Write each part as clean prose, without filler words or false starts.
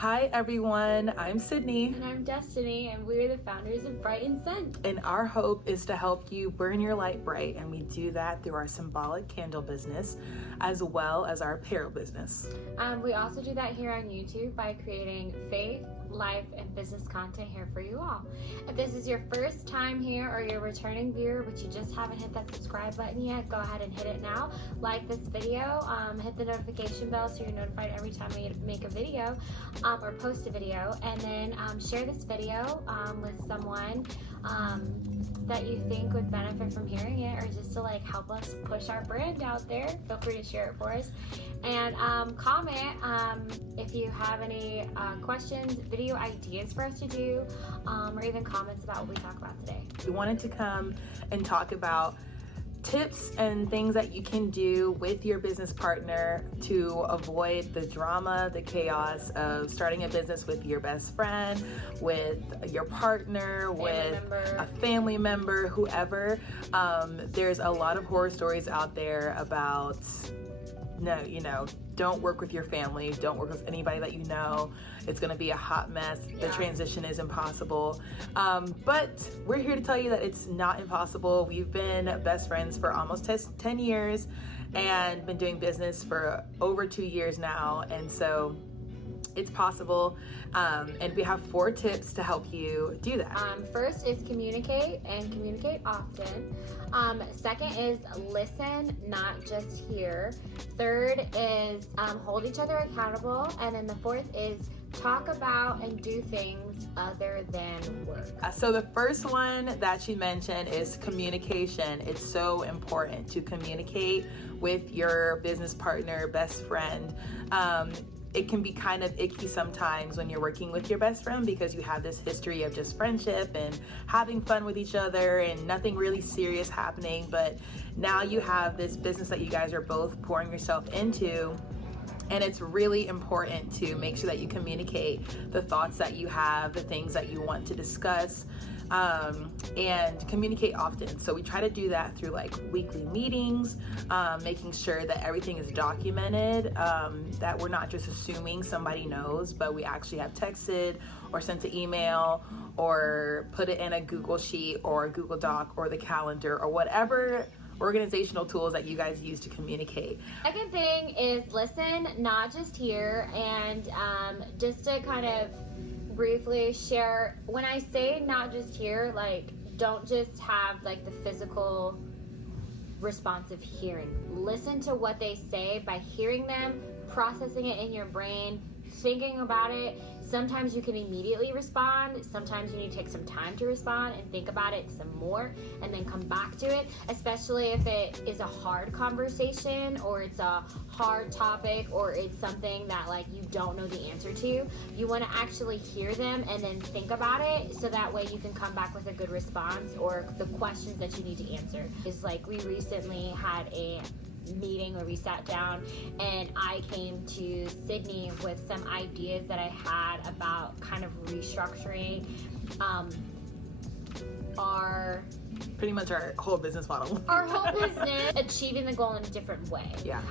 Hi everyone, I'm Sydney. And I'm Destiny, and we're the founders of Bright and Scent. And our hope is to help you burn your light bright, and we do that through our symbolic candle business as well as our apparel business. We also do that here on YouTube by creating faith, life, and business content here for you all. If this is your first time here or you're a returning viewer but you just haven't hit that subscribe button yet, go ahead and hit it now. Like this video, hit the notification bell so you're notified every time we make a video or post a video, and then share this video with someone that you think would benefit from hearing it, or just to like help us push our brand out there. Feel free to share it for us, and comment if you have any questions, video ideas for us to do, or even comments about what we talk about today. We wanted to come and talk about tips and things that you can do with your business partner to avoid the drama, the chaos of starting a business with your best friend, with your partner, a family member, whoever. There's a lot of horror stories out there about, don't work with your family, don't work with anybody that you know. It's gonna be a hot mess. The transition is impossible. But we're here to tell you that it's not impossible. We've been best friends for almost 10 years and been doing business for over 2 years now. And so it's possible. And we have 4 tips to help you do that. First is communicate, and communicate often. Second is listen, not just hear. Third is hold each other accountable. And then the fourth is talk about and do things other than work. So the first one that she mentioned is communication. It's so important to communicate with your business partner, best friend. It can be kind of icky sometimes when you're working with your best friend because you have this history of just friendship and having fun with each other and nothing really serious happening. But now you have this business that you guys are both pouring yourself into. And it's really important to make sure that you communicate the thoughts that you have, the things that you want to discuss, and communicate often. So we try to do that through like weekly meetings, making sure that everything is documented, that we're not just assuming somebody knows, but we actually have texted or sent an email or put it in a Google Sheet or a Google Doc or the calendar or whatever organizational tools that you guys use to communicate. Second thing is listen, not just hear. And just to kind of briefly share, when I say not just hear, like don't just have like the physical responsive hearing. Listen to what they say by hearing them, processing it in your brain, thinking about it. Sometimes you can immediately respond. Sometimes you need to take some time to respond and think about it some more and then come back to it, especially if it is a hard conversation or it's a hard topic or it's something that like you don't know the answer to. You want to actually hear them and then think about it so that way you can come back with a good response or the questions that you need to answer. It's like we recently had a meeting where we sat down and I came to Sydney with some ideas that I had about kind of restructuring our whole business model. Our whole business, achieving the goal in a different way. Yeah.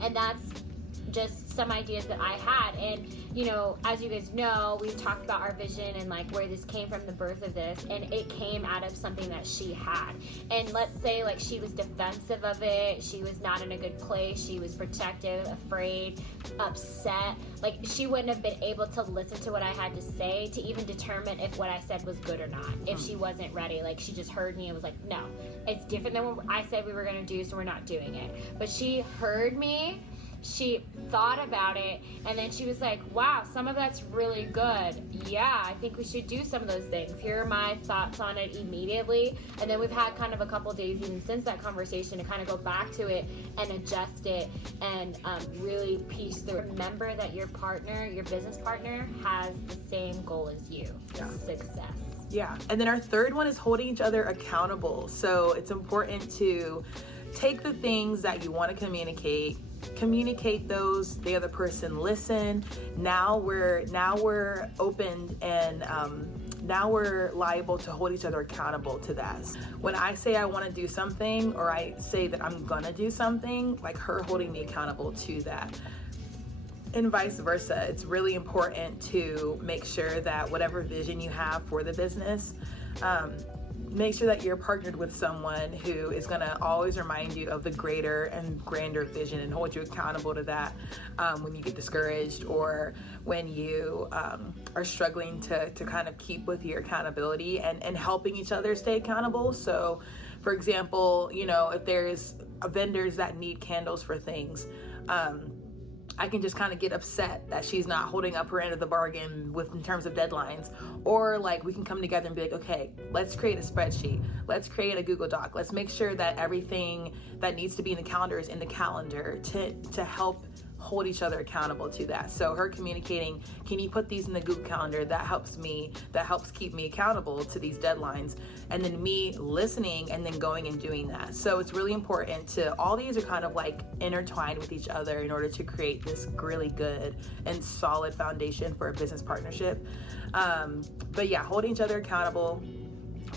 And that's just some ideas that I had. And as you guys know, we've talked about our vision and like where this came from, the birth of this, and it came out of something that she had. And let's say like she was defensive of it, she was not in a good place, she was protective, afraid, upset. Like she wouldn't have been able to listen to what I had to say to even determine if what I said was good or not. If she wasn't ready, like she just heard me and was like, no, it's different than what I said we were gonna do, so we're not doing it. But she heard me, she thought about it, and then she was like, wow, some of that's really good. Yeah, I think we should do some of those things. Here are my thoughts on it immediately. And then we've had kind of a couple days even since that conversation to kind of go back to it and adjust it and really piece through. Remember that your partner, your business partner, has the same goal as you, success. Yeah, and then our third one is holding each other accountable. So it's important to take the things that you want to communicate those, the other person listen. Now we're open and now we're liable to hold each other accountable to that. When I say I want to do something, or I say that I'm gonna do something, like her holding me accountable to that. and vice versa. It's really important to make sure that whatever vision you have for the business, make sure that you're partnered with someone who is going to always remind you of the greater and grander vision and hold you accountable to that when you get discouraged or when you are struggling to kind of keep with your accountability and helping each other stay accountable. So, for example, you know, if there's vendors that need candles for things, I can just kind of get upset that she's not holding up her end of the bargain in terms of deadlines. Or like we can come together and be like, okay, let's create a spreadsheet. Let's create a Google Doc. Let's make sure that everything that needs to be in the calendar is in the calendar to help hold each other accountable to that. So her communicating, can you put these in the Google Calendar? That helps me, that helps keep me accountable to these deadlines. And then me listening and then going and doing that. So it's really important to, all these are kind of like intertwined with each other in order to create this really good and solid foundation for a business partnership. But yeah, holding each other accountable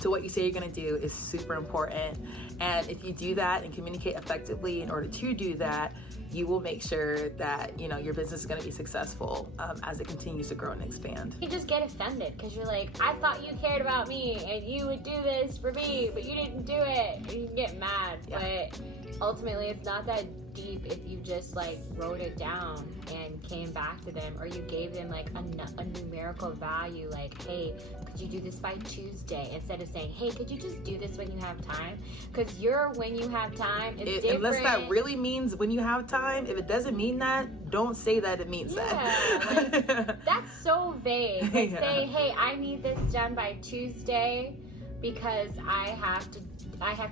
to what you say you're going to do is super important. And if you do that and communicate effectively in order to do that, you will make sure that, you know, your business is going to be successful as it continues to grow and expand. You just get offended because you're like, I thought you cared about me and you would do this for me, but you didn't do it. And you can get mad, but ultimately it's not that deep if you just like wrote it down and came back to them, or you gave them like a numerical value, like, hey, could you do this by Tuesday, instead of saying, hey, could you just do this when you have time? Because your when you have time is different. Unless that really means when you have time. If it doesn't mean that, don't say that it means that. Like, that's so vague. Like, say, hey, I need this done by Tuesday because I have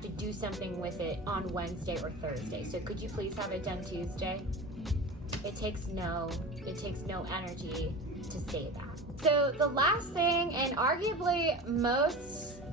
to do something with it on Wednesday or Thursday. So could you please have it done Tuesday? It takes no energy to say that. So the last thing, and arguably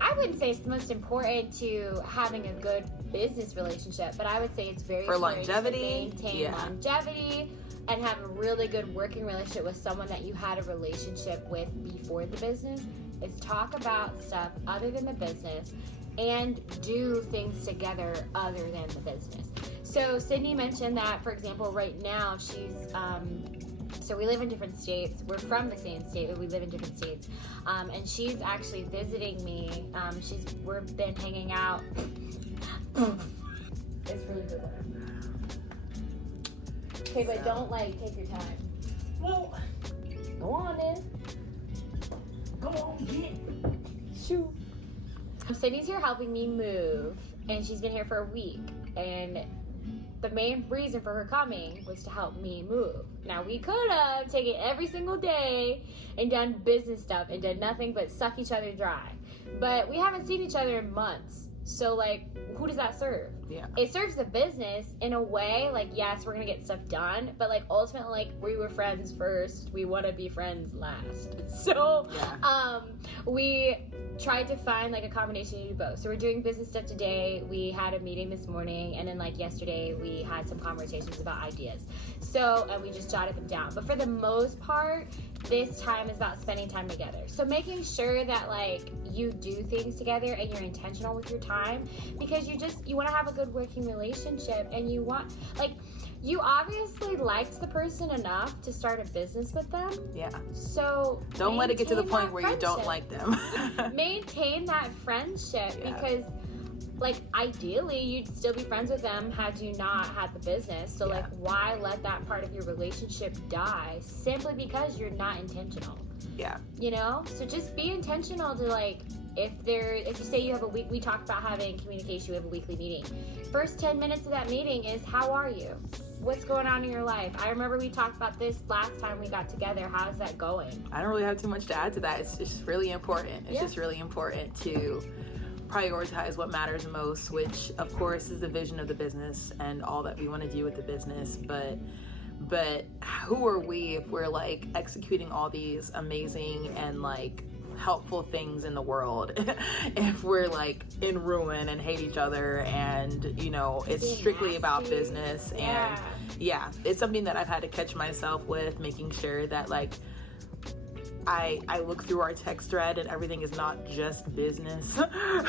I wouldn't say it's the most important to having a good business relationship, but I would say it's very for important longevity, to maintain longevity and have a really good working relationship with someone that you had a relationship with before the business, is talk about stuff other than the business and do things together other than the business. So Sydney mentioned that, for example, right now she's so we live in different states. We're from the same state, but we live in different states. And she's actually visiting me. We've been hanging out. It's really good. Okay, but don't take your time. Well, go on then. Go on, get. Shoot. Sydney's here helping me move, and she's been here for a week. And the main reason for her coming was to help me move. Now, we could have taken every single day and done business stuff and done nothing but suck each other dry. But we haven't seen each other in months. So, who does that serve? Yeah. It serves the business in a way, yes, we're going to get stuff done. But, ultimately, we were friends first. We want to be friends last. So, we tried to find a combination to do both. So we're doing business stuff today. We had a meeting this morning, and then yesterday we had some conversations about ideas. So, and we just jotted them down. But for the most part, this time is about spending time together. So making sure that you do things together and you're intentional with your time, because you want to have a good working relationship, and you want you obviously liked the person enough to start a business with them. Yeah. So don't let it get to the point where you don't like them. Maintain that friendship, because ideally you'd still be friends with them had you not had the business. So why let that part of your relationship die simply because you're not intentional? Yeah. You know? So just be intentional to if you say you have a week, we talked about having communication, we have a weekly meeting. First 10 minutes of that meeting is, how are you? What's going on in your life? I remember we talked about this last time we got together. How's that going? I don't really have too much to add to that. It's just really important. It's just really important to prioritize what matters most, which of course is the vision of the business and all that we want to do with the business. But who are we if we're executing all these amazing and helpful things in the world if we're in ruin and hate each other, and it's strictly about business? And it's something that I've had to catch myself with, making sure that I look through our text thread and everything is not just business,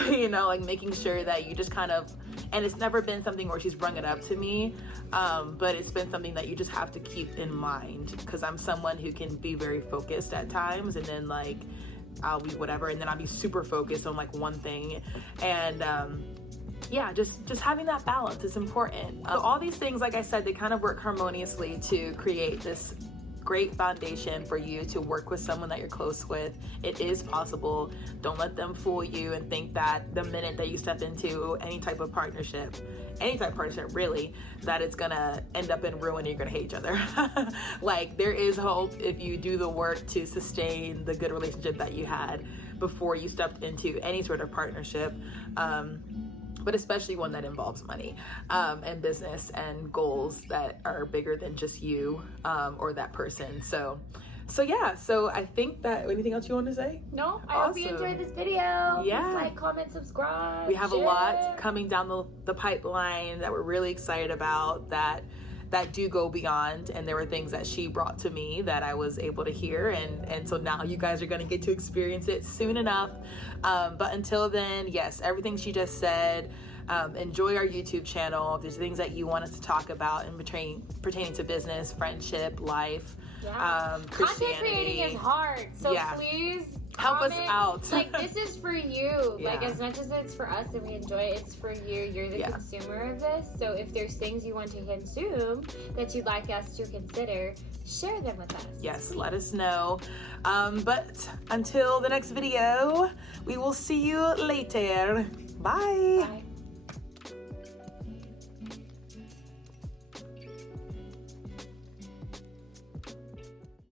you know, like making sure that you just kind of, and it's never been something where she's brung it up to me, but it's been something that you just have to keep in mind, because I'm someone who can be very focused at times, and then like I'll be whatever, and then I'll be super focused on like one thing, and yeah, just having that balance is important. So all these things, like I said, they kind of work harmoniously to create this great foundation for you to work with someone that you're close with. It is possible. Don't let them fool you and think that the minute that you step into any type of partnership really, that it's gonna end up in ruin and you're gonna hate each other. Like, there is hope if you do the work to sustain the good relationship that you had before you stepped into any sort of partnership, but especially one that involves money, and business and goals that are bigger than just you, or that person. So yeah, so I think that, anything else you want to say? No, I hope you enjoyed this video. Yeah. Please like, comment, subscribe. We have share. a lot coming down the pipeline that we're really excited about, that do go beyond, and there were things that she brought to me that I was able to hear, and so now you guys are going to get to experience it soon enough. But until then, yes, everything she just said, enjoy our YouTube channel. If there's things that you want us to talk about in pertaining to business, friendship, life, content creating is hard, so please help us out. Like, this is for you. Yeah. Like, as much as it's for us and we enjoy it, it's for you. You're the consumer of this. So if there's things you want to consume that you'd like us to consider, share them with us. Yes, let us know. But until the next video, we will see you later. Bye. Bye.